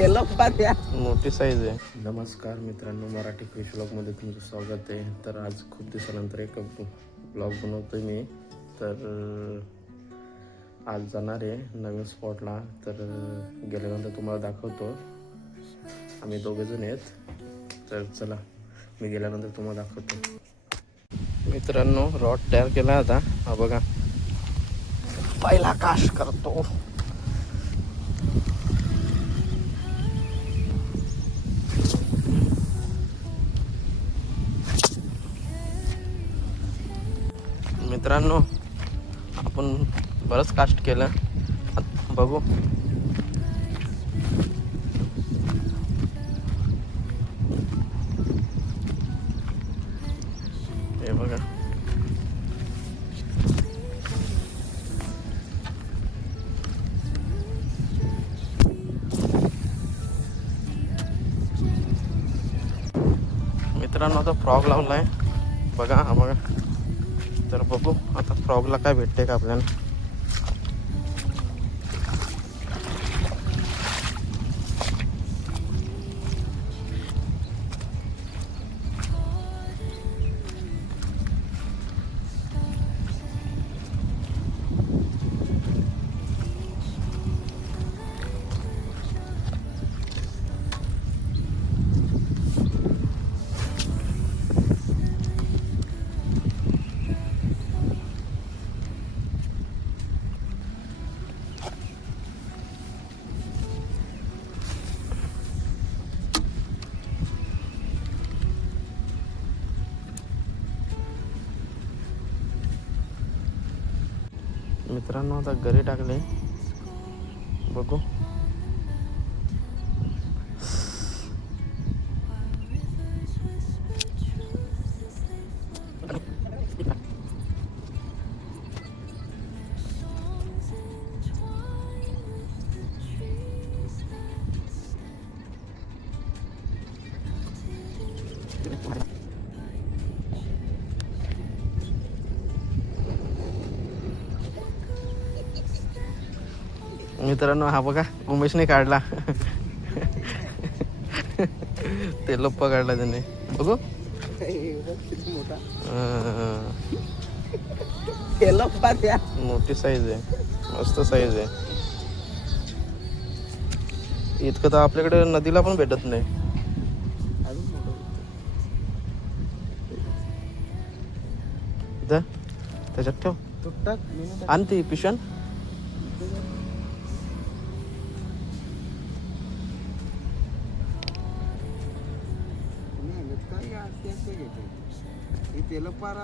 मोठी साईज आहे. नमस्कार मित्रांनो, मराठी फिश व्लॉगमध्ये तुमचं स्वागत आहे. तर आज खूप दिवसानंतर एक ब्लॉग बनवतोय मी. तर आज जाणार आहे नवीन स्पॉटला. तर गेल्यानंतर तुम्हाला दाखवतो. आम्ही दोघेजण आहेत. तर चला, मी गेल्यानंतर तुम्हाला दाखवतो. मित्रांनो, रॉड तयार केला आता. हा बघा, पहिला काश करतो. मित्रांनो, आपण बरंच कास्ट केलं. बघू. हे बघा, मित्रांनो, आता फ्रॉग लावलाय. बघा, हा बघा. तर बघू आता फ्रॉगला काय भेटते का आपल्याला. मित्रांनो, आता घरी टाकले. बघू. मित्रांनो, हा बघा, उमेशने काढला. ते लोप्पा काढला त्याने. बघू. मोठी साईज आहे, मस्त साईज आहे. इतकं तर आपल्याकडे नदीला पण भेटत नाही. त्याच्यात ठेव. आण ती पिशन. तेल पारा